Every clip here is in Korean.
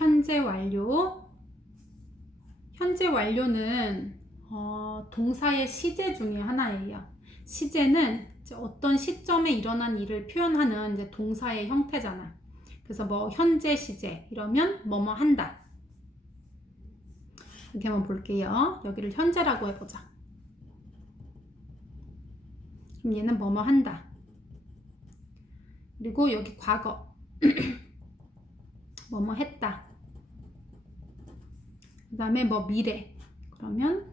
현재 완료. 현재 완료는 동사의 시제 중에 하나예요. 시제는 이제 어떤 시점에 일어난 일을 표현하는 이제 동사의 형태잖아. 그래서 뭐 현재 시제 이러면 뭐뭐 한다. 이렇게 한번 볼게요. 여기를 현재라고 해보자. 그럼 얘는 뭐뭐 한다. 그리고 여기 과거 뭐뭐 했다. 그 다음에 뭐 미래 그러면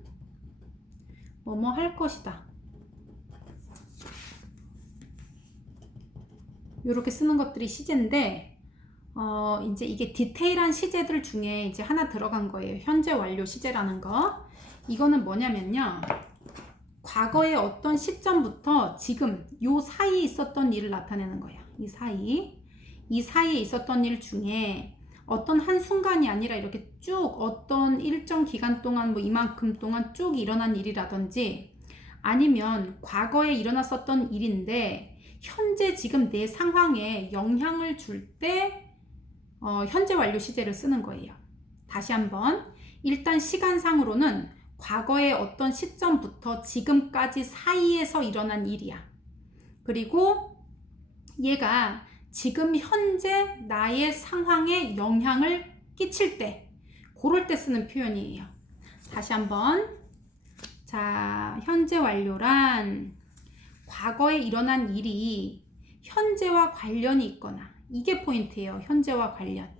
뭐뭐 할 것이다. 이렇게 쓰는 것들이 시제인데 이제 이게 디테일한 시제들 중에 이제 하나 들어간 거예요. 현재 완료 시제라는 거. 이거는 뭐냐면요. 과거의 어떤 시점부터 지금 요 사이에 있었던 일을 나타내는 거예요. 이 사이에 있었던 일 중에 어떤 한순간이 아니라 이렇게 쭉 어떤 일정 기간 동안 뭐 이만큼 동안 쭉 일어난 일이라든지 아니면 과거에 일어났었던 일인데 현재 지금 내 상황에 영향을 줄 때 현재 완료 시제를 쓰는 거예요. 다시 한번 일단 시간상으로는 과거의 어떤 시점부터 지금까지 사이에서 일어난 일이야. 그리고 얘가 지금 현재 나의 상황에 영향을 끼칠 때 그럴 때 쓰는 표현이에요. 다시 한번 자, 현재 완료란 과거에 일어난 일이 현재와 관련이 있거나 이게 포인트예요. 현재와 관련.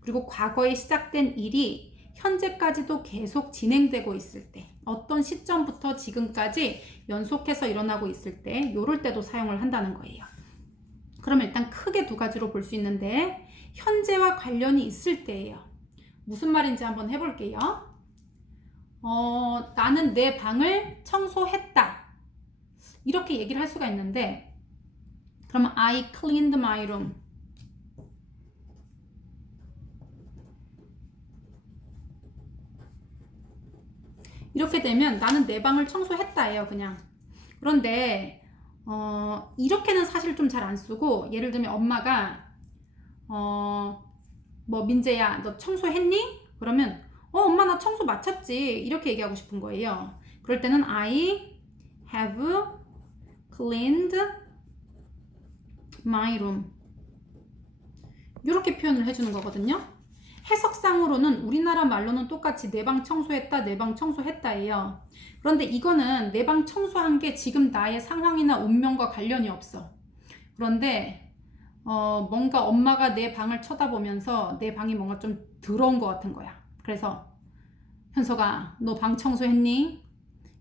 그리고 과거에 시작된 일이 현재까지도 계속 진행되고 있을 때 어떤 시점부터 지금까지 연속해서 일어나고 있을 때 요럴 때도 사용을 한다는 거예요. 그러면 일단 크게 두 가지로 볼 수 있는데 현재와 관련이 있을 때예요. 무슨 말인지 한번 해볼게요. 나는 내 방을 청소했다. 이렇게 얘기를 할 수가 있는데 그러면 I cleaned my room. 이렇게 되면 나는 내 방을 청소했다예요. 그냥. 그런데 이렇게는 사실 좀 잘 안 쓰고 예를 들면 엄마가 뭐 민재야 너 청소했니? 그러면 엄마 나 청소 마쳤지 이렇게 얘기하고 싶은 거예요. 그럴 때는 I have cleaned my room 이렇게 표현을 해주는 거거든요. 해석상으로는 우리나라 말로는 똑같이 내 방 청소했다 내 방 청소했다예요. 그런데 이거는 내 방 청소한 게 지금 나의 상황이나 운명과 관련이 없어. 그런데 뭔가 엄마가 내 방을 쳐다보면서 내 방이 뭔가 좀 더러운 것 같은 거야. 그래서 현서가 너 방 청소했니?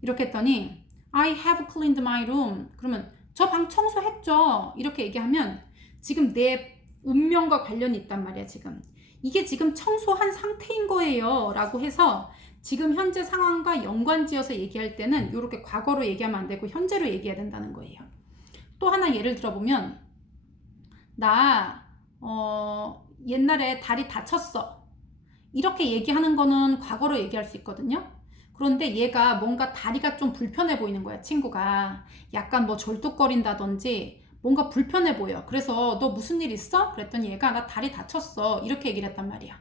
이렇게 했더니 I have cleaned my room. 그러면 저 방 청소했죠. 이렇게 얘기하면 지금 내 운명과 관련이 있단 말이야. 지금 이게 지금 청소한 상태인 거예요 라고 해서 지금 현재 상황과 연관지어서 얘기할 때는 이렇게 과거로 얘기하면 안 되고 현재로 얘기해야 된다는 거예요. 또 하나 예를 들어보면 나 옛날에 다리 다쳤어 이렇게 얘기하는 거는 과거로 얘기할 수 있거든요. 그런데 얘가 뭔가 다리가 좀 불편해 보이는 거야. 친구가 약간 뭐 절뚝거린다든지 뭔가 불편해 보여. 그래서 너 무슨 일 있어? 그랬더니 얘가 나 다리 다쳤어 이렇게 얘기를 했단 말이야.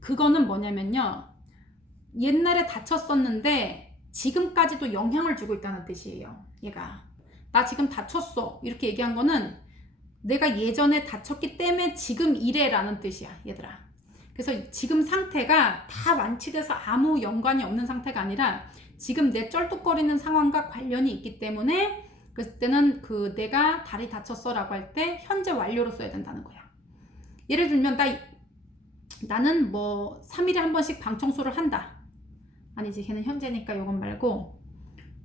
그거는 뭐냐면요 옛날에 다쳤었는데 지금까지도 영향을 주고 있다는 뜻이에요. 얘가 나 지금 다쳤어 이렇게 얘기한 거는 내가 예전에 다쳤기 때문에 지금 이래 라는 뜻이야 얘들아. 그래서 지금 상태가 다 완치돼서 아무 연관이 없는 상태가 아니라 지금 내 쩔뚝거리는 상황과 관련이 있기 때문에 그때는 내가 다리 다쳤어 라고 할 때 현재 완료로 써야 된다는 거야. 예를 들면 나는 뭐 3일에 한 번씩 방 청소를 한다. 아니지 걔는 현재니까 이건 말고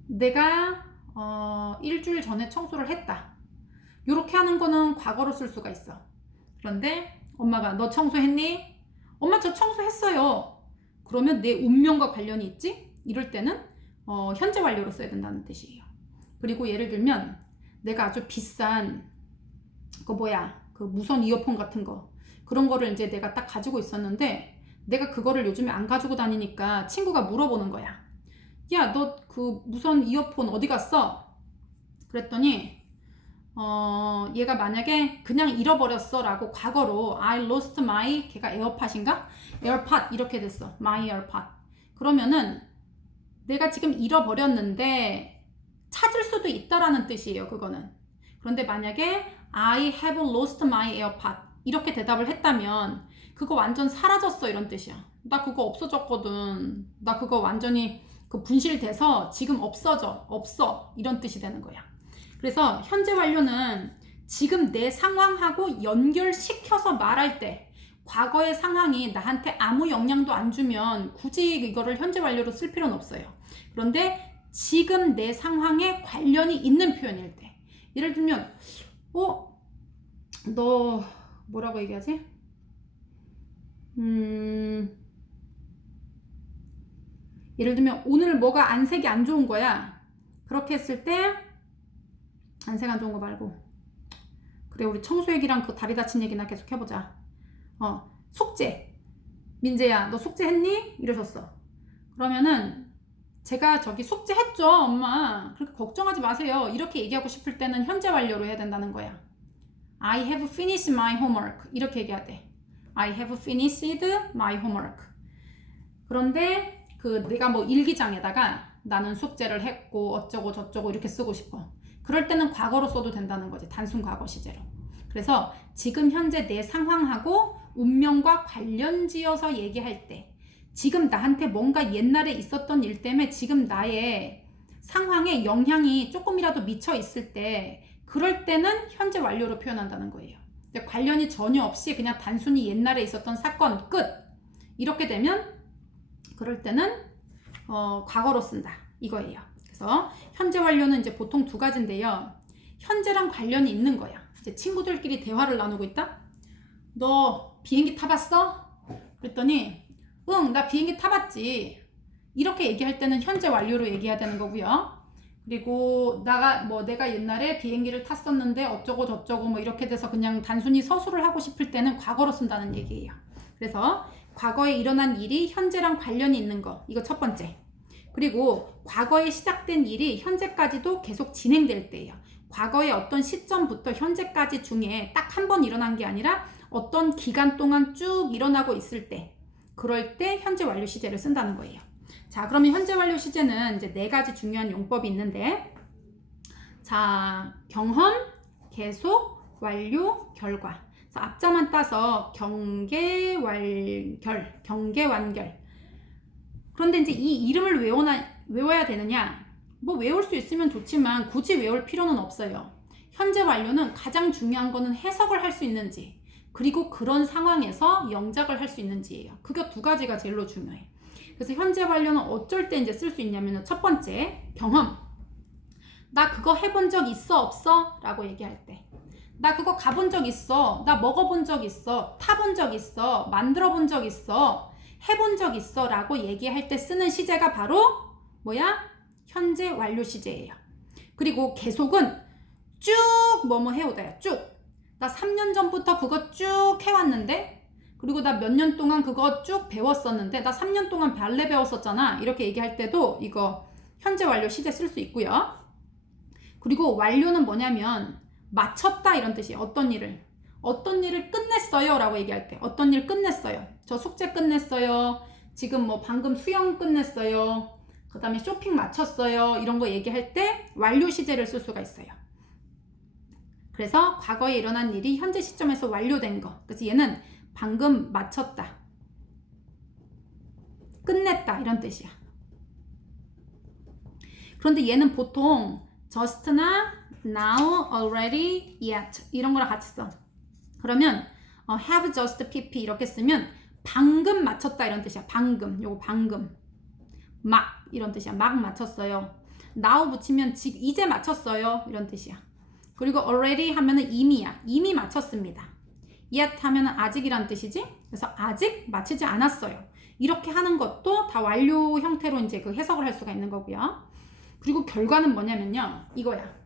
내가 일주일 전에 청소를 했다. 이렇게 하는 거는 과거로 쓸 수가 있어. 그런데 엄마가 너 청소했니? 엄마 저 청소했어요. 그러면 내 운명과 관련이 있지? 이럴 때는 현재 완료로 써야 된다는 뜻이에요. 그리고 예를 들면 내가 아주 비싼 그 무선 이어폰 같은 거 그런 거를 이제 내가 딱 가지고 있었는데 내가 그거를 요즘에 안 가지고 다니니까 친구가 물어보는 거야. 야, 너 그 무선 이어폰 어디 갔어? 그랬더니 얘가 만약에 그냥 잃어버렸어 라고 과거로 I lost my, 걔가 에어팟인가? 에어팟 이렇게 됐어. my 에어팟. 그러면은 내가 지금 잃어버렸는데 찾을 수도 있다라는 뜻이에요. 그거는. 그런데 만약에 I have lost my earpod 이렇게 대답을 했다면 그거 완전 사라졌어 이런 뜻이야. 나 그거 없어졌거든. 나 그거 완전히 그 분실돼서 지금 없어 이런 뜻이 되는 거야. 그래서 현재 완료는 지금 내 상황하고 연결시켜서 말할 때 과거의 상황이 나한테 아무 영향도 안 주면 굳이 이거를 현재 완료로 쓸 필요는 없어요. 그런데 지금 내 상황에 관련이 있는 표현일 때, 예를 들면 너 뭐라고 얘기하지? 예를 들면 오늘 뭐가 안색이 안 좋은 거야. 그렇게 했을 때 안색 안 좋은 거 말고, 그래 우리 청소 얘기랑 그 다리 다친 얘기나 계속 해보자. 숙제. 민재야 너 숙제 했니? 이러셨어. 그러면은 제가 저기 숙제했죠 엄마, 그렇게 걱정하지 마세요 이렇게 얘기하고 싶을 때는 현재 완료로 해야 된다는 거야. I have finished my homework 이렇게 얘기해야 돼. I have finished my homework. 그런데 내가 뭐 일기장에다가 나는 숙제를 했고 어쩌고 저쩌고 이렇게 쓰고 싶어. 그럴 때는 과거로 써도 된다는 거지. 단순 과거 시제로. 그래서 지금 현재 내 상황하고 운명과 관련 지어서 얘기할 때, 지금 나한테 뭔가 옛날에 있었던 일 때문에 지금 나의 상황에 영향이 조금이라도 미쳐 있을 때, 그럴 때는 현재 완료로 표현한다는 거예요. 관련이 전혀 없이 그냥 단순히 옛날에 있었던 사건 끝 이렇게 되면 그럴 때는 과거로 쓴다 이거예요. 그래서 현재 완료는 이제 보통 두 가지인데요. 현재랑 관련이 있는 거야. 이제 친구들끼리 대화를 나누고 있다. 너 비행기 타봤어? 그랬더니 응, 나 비행기 타봤지. 이렇게 얘기할 때는 현재 완료로 얘기해야 되는 거고요. 그리고 내가 옛날에 비행기를 탔었는데 어쩌고 저쩌고 뭐 이렇게 돼서 그냥 단순히 서술을 하고 싶을 때는 과거로 쓴다는 얘기예요. 그래서 과거에 일어난 일이 현재랑 관련이 있는 거, 이거 첫 번째. 그리고 과거에 시작된 일이 현재까지도 계속 진행될 때예요. 과거의 어떤 시점부터 현재까지 중에 딱 한 번 일어난 게 아니라 어떤 기간 동안 쭉 일어나고 있을 때, 그럴 때 현재 완료 시제를 쓴다는 거예요. 자, 그러면 현재 완료 시제는 이제 네 가지 중요한 용법이 있는데, 자, 경험, 계속, 완료, 결과. 그래서 앞자만 따서 경계완결. 그런데 이제 이 이름을 외워야 되느냐? 뭐 외울 수 있으면 좋지만 굳이 외울 필요는 없어요. 현재 완료는 가장 중요한 거는 해석을 할 수 있는지, 그리고 그런 상황에서 영작을 할 수 있는지예요. 그게 두 가지가 제일로 중요해. 그래서 현재 완료는 어쩔 때 이제 쓸 수 있냐면, 첫 번째, 경험. 나 그거 해본 적 있어, 없어? 라고 얘기할 때. 나 그거 가본 적 있어. 나 먹어본 적 있어. 타본 적 있어. 만들어 본 적 있어. 해본 적 있어. 라고 얘기할 때 쓰는 시제가 바로 뭐야? 현재 완료 시제예요. 그리고 계속은 쭉 뭐뭐 해오다야. 쭉. 나 3년 전부터 그거 쭉 해왔는데, 그리고 나 몇 년 동안 그거 쭉 배웠었는데, 나 3년 동안 발레 배웠었잖아. 이렇게 얘기할 때도 이거 현재 완료 시제 쓸 수 있고요. 그리고 완료는 뭐냐면 마쳤다 이런 뜻이에요. 어떤 일을 끝냈어요 라고 얘기할 때, 어떤 일 끝냈어요. 저 숙제 끝냈어요. 지금 뭐 방금 수영 끝냈어요. 그 다음에 쇼핑 마쳤어요. 이런 거 얘기할 때 완료 시제를 쓸 수가 있어요. 그래서 과거에 일어난 일이 현재 시점에서 완료된 거. 그래서 얘는 방금 마쳤다, 끝냈다 이런 뜻이야. 그런데 얘는 보통 just나 now, already, yet 이런 거랑 같이 써. 그러면 have just pp 이렇게 쓰면 방금 마쳤다 이런 뜻이야. 방금, 요거 방금. 막 이런 뜻이야. 막 마쳤어요. now 붙이면 이제 마쳤어요 이런 뜻이야. 그리고 already 하면은 이미야. 이미 마쳤습니다. yet 하면은 아직이란 뜻이지. 그래서 아직 마치지 않았어요. 이렇게 하는 것도 다 완료 형태로 이제 그 해석을 할 수가 있는 거고요. 그리고 결과는 뭐냐면요, 이거야.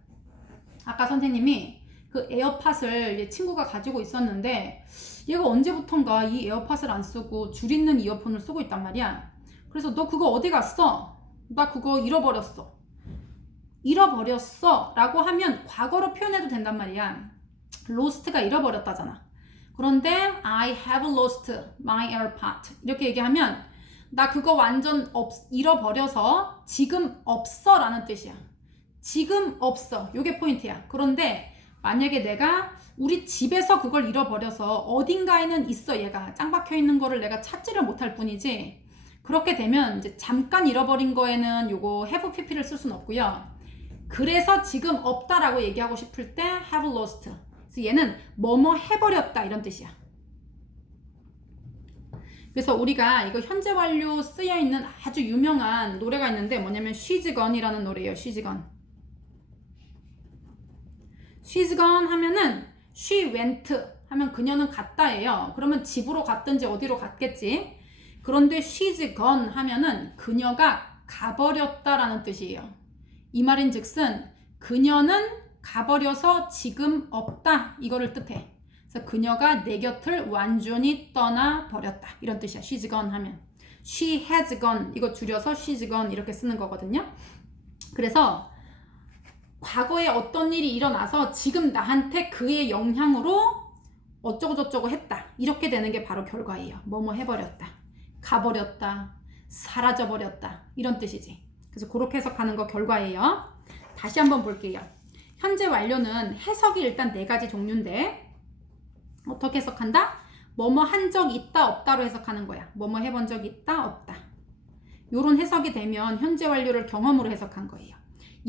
아까 선생님이 그 에어팟을 친구가 가지고 있었는데 얘가 언제부턴가 이 에어팟을 안 쓰고 줄 있는 이어폰을 쓰고 있단 말이야. 그래서 너 그거 어디 갔어? 나 그거 잃어버렸어. 잃어버렸어 라고 하면 과거로 표현해도 된단 말이야. lost가 잃어버렸다잖아. 그런데 I have lost my AirPod 이렇게 얘기하면 나 그거 완전 잃어버려서 지금 없어 라는 뜻이야. 지금 없어. 요게 포인트야. 그런데 만약에 내가 우리 집에서 그걸 잃어버려서 어딘가에는 있어. 얘가 짱 박혀 있는 거를 내가 찾지를 못할 뿐이지. 그렇게 되면 이제 잠깐 잃어버린 거에는 요거 have pp를 쓸 수는 없고요. 그래서 지금 없다라고 얘기하고 싶을 때 have lost. 그래서 얘는 뭐뭐 해버렸다 이런 뜻이야. 그래서 우리가 이거 현재 완료 쓰여 있는 아주 유명한 노래가 있는데 뭐냐면 She's Gone이라는 노래예요. She's Gone. She's gone 하면은 she went 하면 그녀는 갔다예요. 그러면 집으로 갔든지 어디로 갔겠지. 그런데 she's gone 하면은 그녀가 가버렸다라는 뜻이에요. 이 말인즉슨 그녀는 가버려서 지금 없다 이거를 뜻해. 그래서 그녀가 내 곁을 완전히 떠나버렸다 이런 뜻이야. she's gone 하면 she has gone 이거 줄여서 she's gone 이렇게 쓰는 거거든요. 그래서 과거에 어떤 일이 일어나서 지금 나한테 그의 영향으로 어쩌고저쩌고 했다 이렇게 되는 게 바로 결과예요. 뭐뭐 해버렸다, 가버렸다, 사라져버렸다 이런 뜻이지. 그래서 그렇게 해석하는 거 결과예요. 다시 한번 볼게요. 현재 완료는 해석이 일단 4가지 종류인데 어떻게 해석한다? 뭐뭐 한 적 있다 없다로 해석하는 거야. 뭐뭐 해본 적 있다 없다. 요런 해석이 되면 현재 완료를 경험으로 해석한 거예요.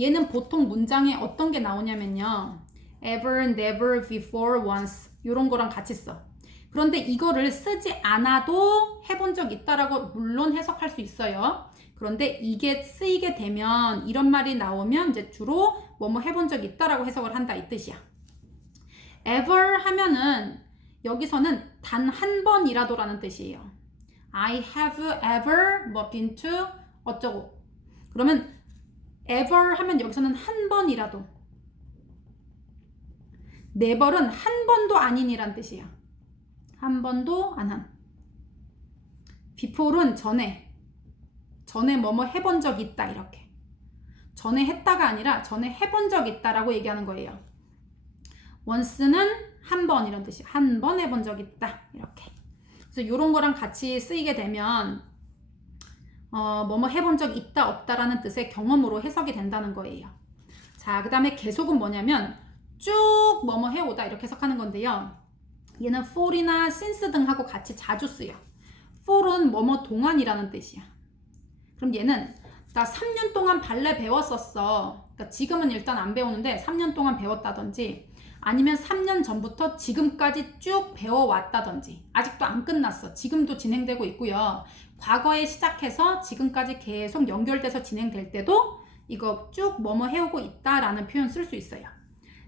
얘는 보통 문장에 어떤 게 나오냐면요. ever, never, before, once 요런 거랑 같이 써. 그런데 이거를 쓰지 않아도 해본 적 있다라고 물론 해석할 수 있어요. 그런데 이게 쓰이게 되면 이런 말이 나오면 이제 주로 뭐뭐 해본 적 있다라고 해석을 한다 이 뜻이야. ever 하면은 여기서는 단 한 번이라도라는 뜻이에요. I have ever 뭐 been to 어쩌고. 그러면 ever 하면 여기서는 한 번이라도. never은 한 번도 아닌이란 뜻이야. 한 번도 안 한. before는 전에 뭐뭐 해본 적 있다 이렇게. 전에 했다가 아니라 전에 해본 적 있다라고 얘기하는 거예요. once는 한 번 이런 뜻이야. 한 번 해본 적 있다 이렇게. 그래서 이런 거랑 같이 쓰이게 되면 뭐뭐 해본 적 있다 없다라는 뜻의 경험으로 해석이 된다는 거예요. 자, 그 다음에 계속은 뭐냐면 쭉 뭐뭐 해오다 이렇게 해석하는 건데요. 얘는 for이나 since 등하고 같이 자주 쓰여. for은 뭐뭐 동안이라는 뜻이야. 그럼 얘는 나 3년 동안 발레 배웠었어. 그러니까 지금은 일단 안 배우는데 3년 동안 배웠다든지 아니면 3년 전부터 지금까지 쭉 배워왔다든지 아직도 안 끝났어. 지금도 진행되고 있고요. 과거에 시작해서 지금까지 계속 연결돼서 진행될 때도 이거 쭉 뭐뭐 해오고 있다라는 표현 쓸 수 있어요.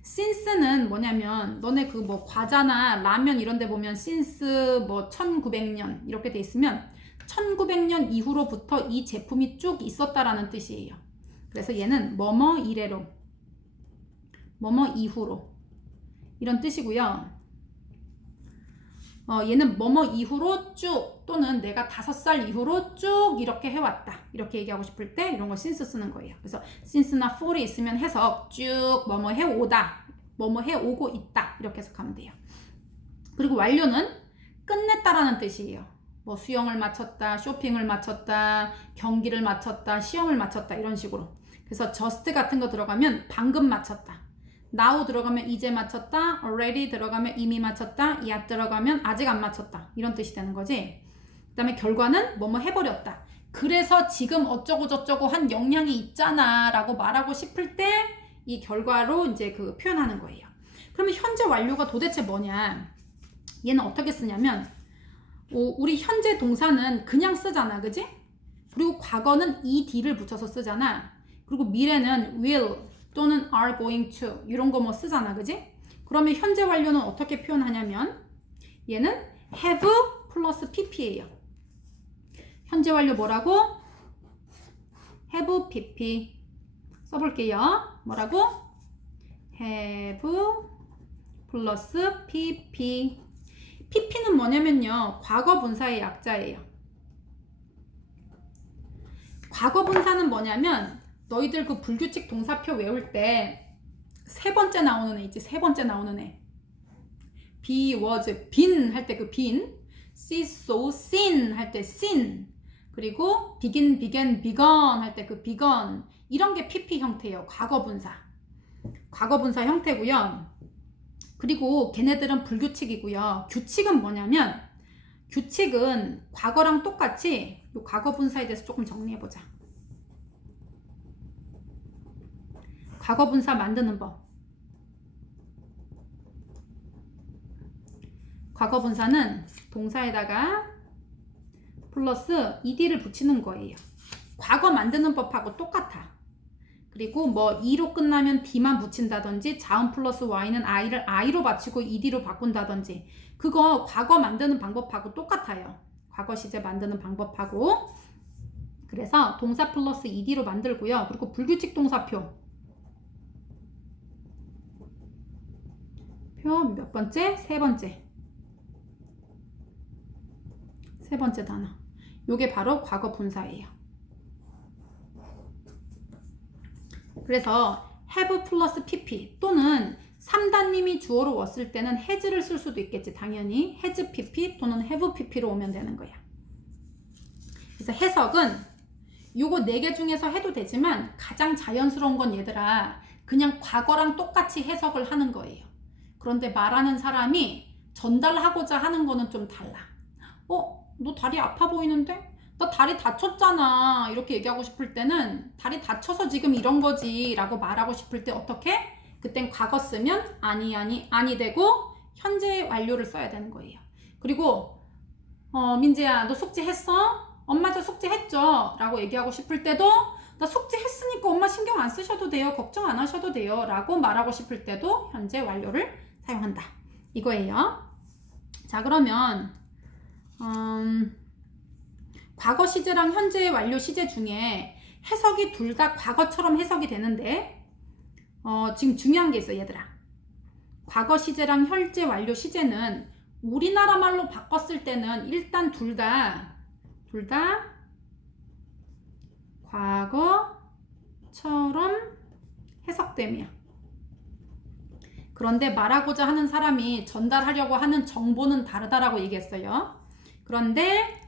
since는 뭐냐면 너네 그 뭐 과자나 라면 이런 데 보면 since 뭐 1900년 이렇게 돼 있으면 1900년 이후로부터 이 제품이 쭉 있었다라는 뜻이에요. 그래서 얘는 뭐뭐 이래로 뭐뭐 이후로 이런 뜻이고요. 얘는 뭐뭐 이후로 쭉 또는 내가 5살 이후로 쭉 이렇게 해왔다 이렇게 얘기하고 싶을 때 이런 거 since 쓰는 거예요. 그래서 since나 for이 있으면 해석 쭉 뭐뭐 해오다 뭐뭐 해오고 있다 이렇게 해석하면 돼요. 그리고 완료는 끝냈다라는 뜻이에요. 뭐 수영을 마쳤다, 쇼핑을 마쳤다, 경기를 마쳤다, 시험을 마쳤다 이런 식으로. 그래서 just 같은 거 들어가면 방금 마쳤다. now 들어가면 이제 마쳤다, already 들어가면 이미 마쳤다, yet 들어가면 아직 안 마쳤다 이런 뜻이 되는 거지. 그 다음에 결과는 뭐뭐 해버렸다. 그래서 지금 어쩌고 저쩌고 한 영향이 있잖아 라고 말하고 싶을 때 이 결과로 이제 그 표현하는 거예요. 그러면 현재 완료가 도대체 뭐냐? 얘는 어떻게 쓰냐면 우리 현재 동사는 그냥 쓰잖아, 그지? 그리고 과거는 ed를 붙여서 쓰잖아. 그리고 미래는 will 또는 are going to 이런 거 뭐 쓰잖아, 그지? 그러면 현재 완료는 어떻게 표현하냐면 얘는 have 플러스 pp예요. 현재 완료 뭐라고? have pp 써볼게요. 뭐라고? have 플러스 pp. pp는 뭐냐면요, 과거 분사의 약자예요. 과거 분사는 뭐냐면 너희들 그 불규칙 동사표 외울 때 세 번째 나오는 애 있지. 세 번째 나오는 애. be, was, been 할 때 그 been, see, so, seen 할 때 seen, 그리고 begin, began, begun 할 때 그 begun, 이런 게 PP 형태예요. 과거분사. 과거분사 형태고요. 그리고 걔네들은 불규칙이고요. 규칙은 뭐냐면, 규칙은 과거랑 똑같이 이 과거분사에 대해서 조금 정리해보자. 과거분사 만드는 법. 과거분사는 동사에다가 플러스 ed를 붙이는 거예요. 과거 만드는 법하고 똑같아. 그리고 뭐 e로 끝나면 d만 붙인다든지 자음 플러스 y는 i를 i로 받치고 ed로 바꾼다든지 그거 과거 만드는 방법하고 똑같아요. 과거 시제 만드는 방법하고. 그래서 동사 플러스 ed로 만들고요. 그리고 불규칙 동사표 표 몇 번째? 세 번째. 세 번째 단어. 요게 바로 과거 분사예요. 그래서 have 플러스 pp 또는 3단님이 주어로 왔을 때는 has를 쓸 수도 있겠지. 당연히 has pp 또는 have pp로 오면 되는 거야. 그래서 해석은 요거 4개 중에서 해도 되지만 가장 자연스러운 건 얘들아 그냥 과거랑 똑같이 해석을 하는 거예요. 그런데 말하는 사람이 전달하고자 하는 거는 좀 달라. 너 다리 아파 보이는데? 나 다리 다쳤잖아. 이렇게 얘기하고 싶을 때는 다리 다쳐서 지금 이런 거지 라고 말하고 싶을 때 어떻게? 그땐 과거 쓰면 아니 되고 현재 완료를 써야 되는 거예요. 그리고 민지야 너 숙제했어? 엄마 저 숙제했죠? 라고 얘기하고 싶을 때도 나 숙제했으니까 엄마 신경 안 쓰셔도 돼요. 걱정 안 하셔도 돼요. 라고 말하고 싶을 때도 현재 완료를 사용한다. 이거예요. 자 그러면 과거 시제랑 현재 완료 시제 중에 해석이 둘 다 과거처럼 해석이 되는데 지금 중요한 게 있어 얘들아. 과거 시제랑 현재 완료 시제는 우리나라 말로 바꿨을 때는 일단 둘 다 과거처럼 해석됨이야. 그런데 말하고자 하는 사람이 전달하려고 하는 정보는 다르다라고 얘기했어요. 그런데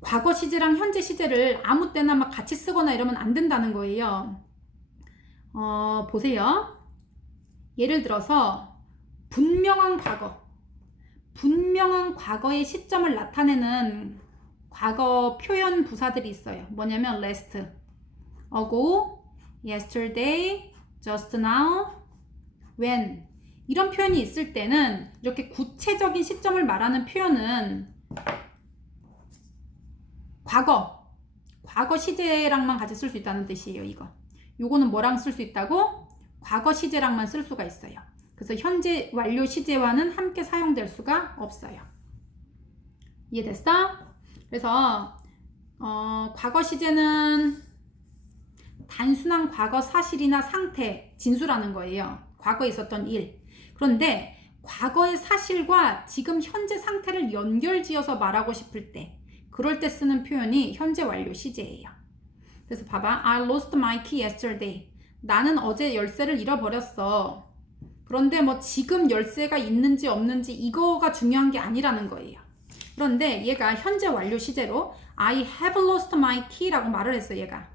과거 시제랑 현재 시제를 아무 때나 막 같이 쓰거나 이러면 안 된다는 거예요. 보세요. 예를 들어서 분명한 과거의 시점을 나타내는 과거 표현 부사들이 있어요. 뭐냐면 last, ago, yesterday, just now, when 이런 표현이 있을 때는 이렇게 구체적인 시점을 말하는 표현은 과거 시제랑만 같이 쓸 수 있다는 뜻이에요. 요거는 뭐랑 쓸 수 있다고? 과거 시제랑만 쓸 수가 있어요. 그래서 현재 완료 시제와는 함께 사용될 수가 없어요. 이해됐어? 그래서 과거 시제는 단순한 과거 사실이나 상태, 진수라는 거예요. 과거에 있었던 일. 그런데 과거의 사실과 지금 현재 상태를 연결지어서 말하고 싶을 때 그럴 때 쓰는 표현이 현재 완료 시제예요. 그래서 봐봐. I lost my key yesterday. 나는 어제 열쇠를 잃어버렸어. 그런데 뭐 지금 열쇠가 있는지 없는지 이거가 중요한 게 아니라는 거예요. 그런데 얘가 현재 완료 시제로 I have lost my key라고 말을 했어. 얘가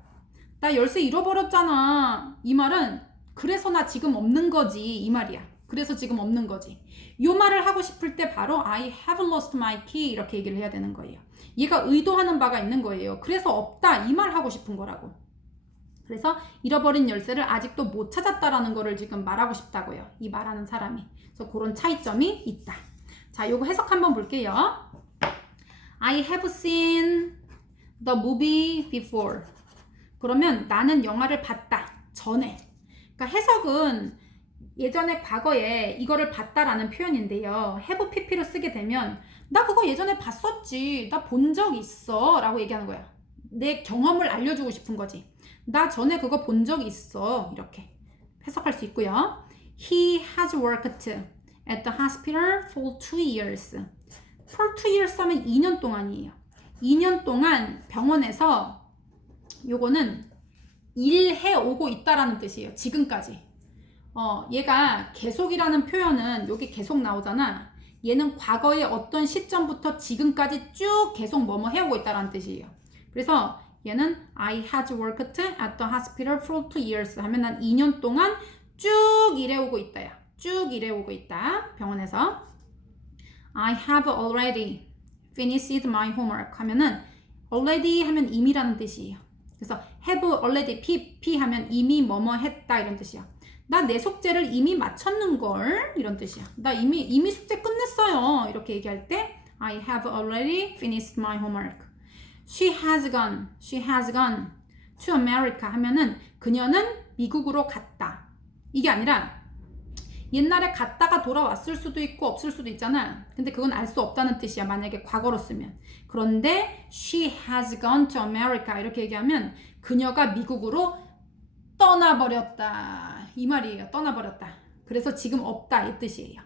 나 열쇠 잃어버렸잖아. 이 말은 그래서 나 지금 없는 거지 이 말이야. 그래서 지금 없는 거지. 이 말을 하고 싶을 때 바로 I have lost my key 이렇게 얘기를 해야 되는 거예요. 얘가 의도하는 바가 있는 거예요. 그래서 없다 이 말 하고 싶은 거라고. 그래서 잃어버린 열쇠를 아직도 못 찾았다라는 거를 지금 말하고 싶다고요. 이 말하는 사람이. 그래서 그런 차이점이 있다. 자, 요거 해석 한번 볼게요. I have seen the movie before. 그러면 나는 영화를 봤다. 전에. 그러니까 해석은 예전에 과거에 이거를 봤다라는 표현인데요. have pp로 쓰게 되면 나 그거 예전에 봤었지. 나 본 적 있어. 라고 얘기하는 거야. 내 경험을 알려주고 싶은 거지. 나 전에 그거 본 적 있어. 이렇게 해석할 수 있고요. He has worked at the hospital for 2 years. For 2 years 하면 2년 동안이에요. 2년 동안 병원에서 요거는 일해 오고 있다라는 뜻이에요. 지금까지. 얘가 계속이라는 표현은 여기 계속 나오잖아. 얘는 과거의 어떤 시점부터 지금까지 쭉 계속 뭐뭐 해오고 있다라는 뜻이에요. 그래서 얘는 I had worked at the hospital for 2 years 하면 난 2년 동안 쭉 일해오고 있다야. 쭉 일해오고 있다. 병원에서. I have already finished my homework 하면은 already 하면 이미라는 뜻이에요. 그래서 have already P 하면 이미 뭐뭐 했다 이런 뜻이야. 나 내 숙제를 이미 마쳤는걸 이런 뜻이야. 나 이미 숙제 끝냈어요. 이렇게 얘기할 때 I have already finished my homework. She has gone to America 하면은 그녀는 미국으로 갔다. 이게 아니라 옛날에 갔다가 돌아왔을 수도 있고 없을 수도 있잖아. 근데 그건 알 수 없다는 뜻이야. 만약에 과거로 쓰면. 그런데 she has gone to America 이렇게 얘기하면 그녀가 미국으로 떠나버렸다. 이 말이에요. 떠나버렸다. 그래서 지금 없다 이 뜻이에요.